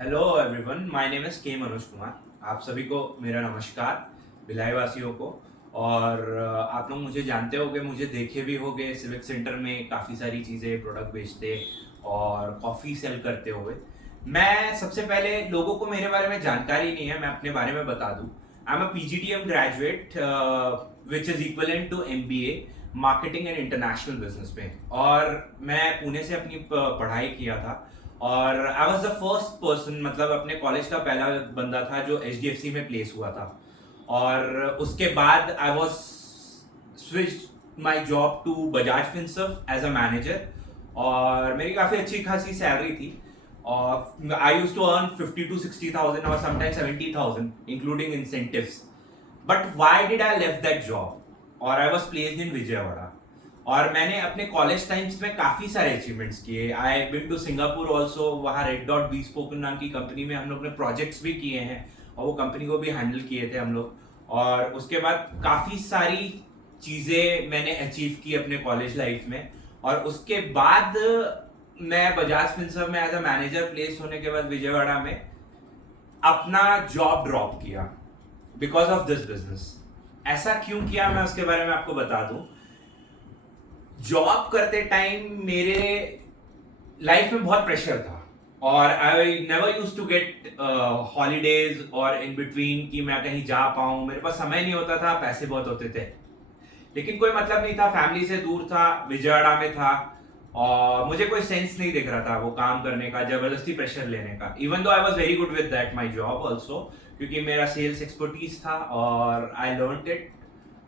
Hello everyone, my name is के मनोज कुमार। आप सभी को मेरा नमस्कार, भिलाई वासियों को। और आप लोग मुझे जानते होंगे, मुझे देखे भी होंगे सिविक सेंटर में काफ़ी सारी चीज़ें प्रोडक्ट बेचते और कॉफ़ी सेल करते हुए। मैं सबसे पहले, लोगों को मेरे बारे में जानकारी नहीं है, मैं अपने बारे में बता दूं। I am a PGDM graduate which is equivalent to MBA marketing and international business में। और मैं पुणे से अपनी पढ़ाई किया था। और I was the first person, मतलब अपने कॉलेज का पहला बंदा था जो HDFC में प्लेस हुआ था। और उसके बाद I was switch my job to Bajaj Finserv as a manager. और मेरी काफ़ी अच्छी खासी सैलरी थी। और I use to earn 50 to 60,000 और sometime 70,000 including incentives. But why did I left that job? और I was placed in Vijayawada. और मैंने अपने कॉलेज टाइम्स में काफ़ी सारे अचीवमेंट्स किए। आई बिन टू सिंगापुर ऑल्सो, वहाँ रेड डॉट बी स्पोकन नाम की कंपनी में हम लोग ने प्रोजेक्ट्स भी किए हैं और वो कंपनी को भी हैंडल किए थे हम लोग। और उसके बाद काफ़ी सारी चीज़ें मैंने अचीव की अपने कॉलेज लाइफ में। और उसके बाद मैं बजाज फिनसर्व में एज अ मैनेजर प्लेस होने के बाद विजयवाड़ा में अपना जॉब ड्रॉप किया बिकॉज ऑफ दिस बिजनेस। ऐसा क्यों किया, मैं उसके बारे में आपको बता दूं। जॉब करते टाइम मेरे लाइफ में बहुत प्रेशर था और I never use to get holidays और इन बिटवीन कि मैं कहीं जा पाऊं। मेरे पास समय नहीं होता था, पैसे बहुत होते थे, लेकिन कोई मतलब नहीं था। फैमिली से दूर था, विजयवाड़ा में था और मुझे कोई सेंस नहीं दिख रहा था वो काम करने का, जबरदस्ती प्रेशर लेने का। Even though I was very good with that my job also, क्योंकि मेरा सेल्स एक्सपर्टीज था और I learned it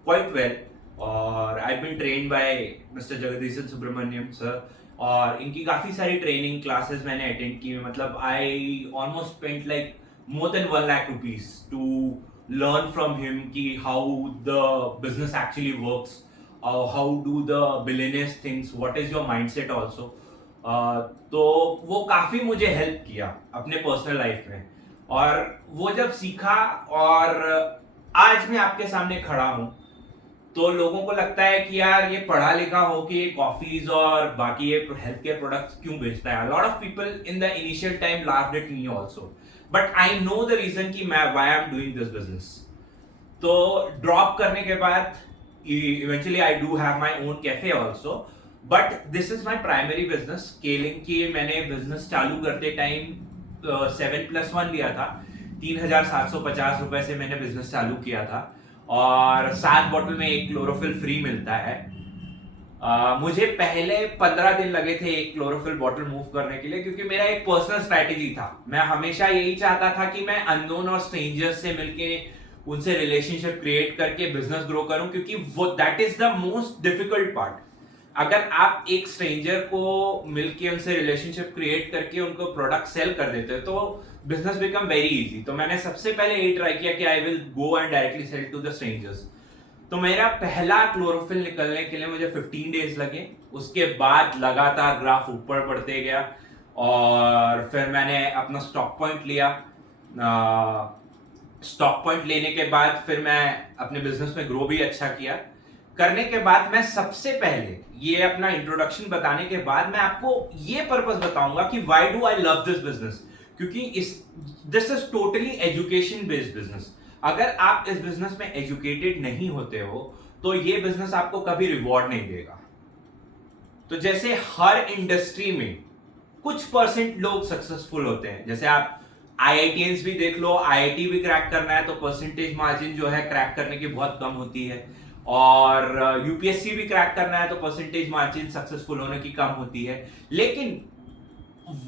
quite well. और I been trained by Mr Jagadeesan Subramaniam sir. और इनकी काफ़ी सारी ट्रेनिंग क्लासेस मैंने अटेंड की। मतलब I almost spent like more than 1 lakh rupees to learn from him कि how the business actually works, how do the billionaires things, what is your mindset also। तो वो काफ़ी मुझे हेल्प किया अपने पर्सनल लाइफ में। और वो जब सीखा और आज मैं आपके सामने खड़ा हूँ, तो लोगों को लगता है कि यार ये पढ़ा लिखा हो कि ये कॉफीज और बाकी ये हेल्थ केयर प्रोडक्ट्स क्यों बेचता है। Lot of people in the initial time laughed at me also, but I know the reason कि मैं why I am doing this business. तो ड्रॉप करने के बाद eventually I do have my own cafe also, but this is my primary business. Scaling की मैंने business चालू करते टाइम 7+1 लिया था। 3,750 रुपए से मैंने बिजनेस चालू किया था और 7 बॉटल में एक क्लोरोफिल फ्री मिलता है। मुझे पहले 15 दिन लगे थे एक क्लोरोफिल बॉटल मूव करने के लिए, क्योंकि मेरा एक पर्सनल स्ट्रैटेजी था। मैं हमेशा यही चाहता था कि मैं अननोन और स्ट्रेंजर्स से मिलके उनसे रिलेशनशिप क्रिएट करके बिजनेस ग्रो करूं, क्योंकि वो that is the most difficult part. अगर आप एक स्ट्रेंजर को मिलके उनसे रिलेशनशिप क्रिएट करके उनको प्रोडक्ट सेल कर देते हो तो बिजनेस बिकम वेरी इजी। तो मैंने सबसे पहले यही ट्राई किया कि I will go and directly sell to the strangers. तो मेरा पहला क्लोरोफिल निकलने के लिए मुझे 15 डेज लगे। उसके बाद लगातार ग्राफ ऊपर बढ़ते गया और फिर मैंने अपना स्टॉक पॉइंट लिया। स्टॉक पॉइंट लेने के बाद फिर मैं अपने बिजनेस में ग्रो भी अच्छा किया। करने के बाद मैं सबसे पहले ये अपना इंट्रोडक्शन बताने के बाद मैं आपको ये पर्पस बताऊंगा कि why do I love this business, क्योंकि this is totally education based business. अगर आप इस बिजनेस में एजुकेटेड नहीं होते हो तो ये बिजनेस आपको कभी रिवॉर्ड नहीं देगा। तो जैसे हर इंडस्ट्री में कुछ परसेंट लोग सक्सेसफुल होते हैं, जैसे आप IITians भी देख लो, IIT भी क्रैक करना है तो परसेंटेज मार्जिन जो है क्रैक करने की बहुत कम होती है। और UPSC भी क्रैक करना है तो परसेंटेज मार्जिन सक्सेसफुल होने की कम होती है। लेकिन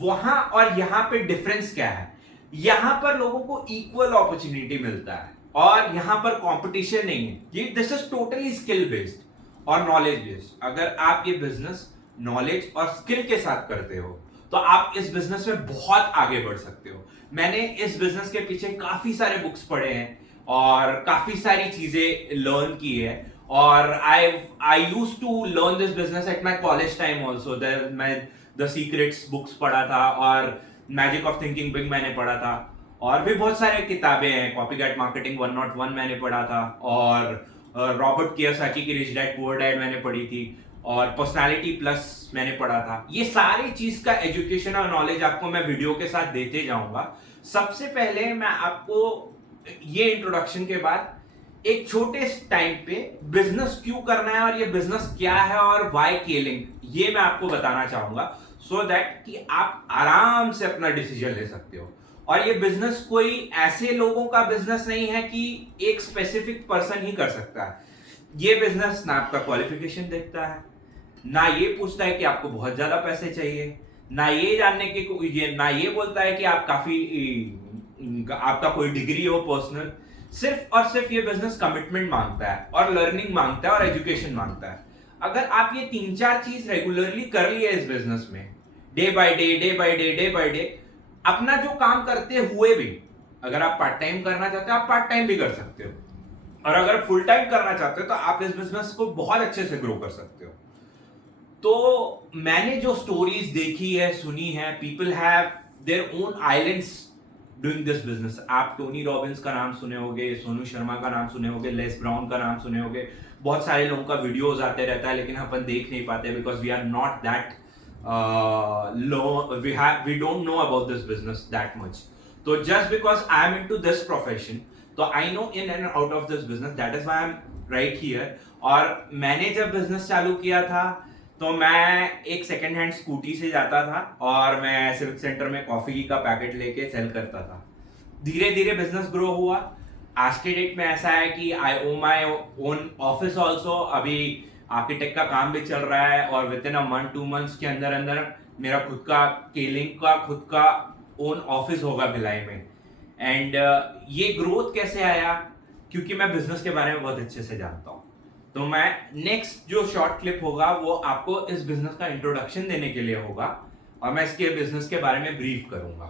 वहां और यहां पे डिफरेंस क्या है? यहां पर लोगों को इक्वल अपॉर्चुनिटी मिलता है और यहां पर कंपटीशन नहीं है। ये this is totally skill based और नॉलेज बेस्ड। अगर आप ये बिजनेस नॉलेज और स्किल के साथ करते हो तो आप इस बिजनेस में बहुत आगे बढ़ सकते हो। मैंने इस बिजनेस के पीछे काफी सारे बुक्स पढ़े हैं और काफी सारी चीजें लर्न की है। और I use to learn this business at my college time also. मैं द सीक्रेट्स बुक्स पढ़ा था और मैजिक ऑफ थिंकिंग बिग मैंने पढ़ा था। और भी बहुत सारे किताबें हैं, कॉपीकैट मार्केटिंग 101 मैंने पढ़ा था और रॉबर्ट कियोसाकी की रिच डैड पुअर डैड मैंने पढ़ी थी। और पर्सनालिटी प्लस मैंने पढ़ा था। ये सारी चीज का एजुकेशन और नॉलेज आपको मैं वीडियो के साथ देते जाऊंगा। सबसे पहले मैं आपको ये इंट्रोडक्शन के बाद एक छोटे टाइम पे बिजनेस क्यों करना है और ये बिजनेस क्या है और वाई केलिंग, ये मैं आपको बताना चाहूंगा, सो दैट कि आप आराम से अपना डिसीजन ले सकते हो। और ये बिजनेस कोई ऐसे लोगों का बिजनेस नहीं है कि एक स्पेसिफिक पर्सन ही कर सकता है। ये बिजनेस ना आपका क्वालिफिकेशन देखता है, ना ये पूछता है कि आपको बहुत ज्यादा पैसे चाहिए, ना ये जानने के ना ये बोलता है कि आप काफी आपका कोई डिग्री हो पर्सनल। सिर्फ और सिर्फ ये बिजनेस कमिटमेंट मांगता है और लर्निंग मांगता है और एजुकेशन मांगता है। अगर आप ये 3-4 चीज रेगुलरली कर लिए इस बिजनेस में, डे बाय डे अपना जो काम करते हुए भी, अगर आप पार्ट टाइम करना चाहते हो आप पार्ट टाइम भी कर सकते हो, और अगर फुल टाइम करना चाहते हो तो आप इस बिजनेस को बहुत अच्छे से ग्रो कर सकते हो। तो मैंने जो स्टोरीज देखी है, सुनी है, people have their own islands doing this business. आप टोनी रॉबिन्स का नाम सुने होंगे, सोनू शर्मा का नाम सुने होंगे, लेस ब्राउन का नाम सुने होंगे, बहुत सारे लोगों का वीडियोस आते रहता है, लेकिन अपन देख नहीं पाते because we are not that we don't know about this business that much. So just because I am into this profession, तो I know in and out of this business, that is why I am right here. और मैंने जब business चालू किया था तो मैं एक सेकेंड हैंड स्कूटी से जाता था और मैं सिविक सेंटर में कॉफी का पैकेट लेके सेल करता था। धीरे धीरे बिजनेस ग्रो हुआ। आज के डेट में ऐसा है कि आई ओ माई ओन ऑफिस ऑल्सो। अभी आर्किटेक्ट का काम भी चल रहा है और with in a month 2 months के अंदर अंदर मेरा खुद का केलिंग का खुद का ओन ऑफिस होगा भिलाई में। एंड ये ग्रोथ कैसे आया, क्योंकि मैं बिजनेस के बारे में बहुत अच्छे से जानता हूँ। तो मैं नेक्स्ट जो शॉर्ट क्लिप होगा वो आपको इस बिजनेस का इंट्रोडक्शन देने के लिए होगा और मैं इसके बिजनेस के बारे में ब्रीफ करूंगा।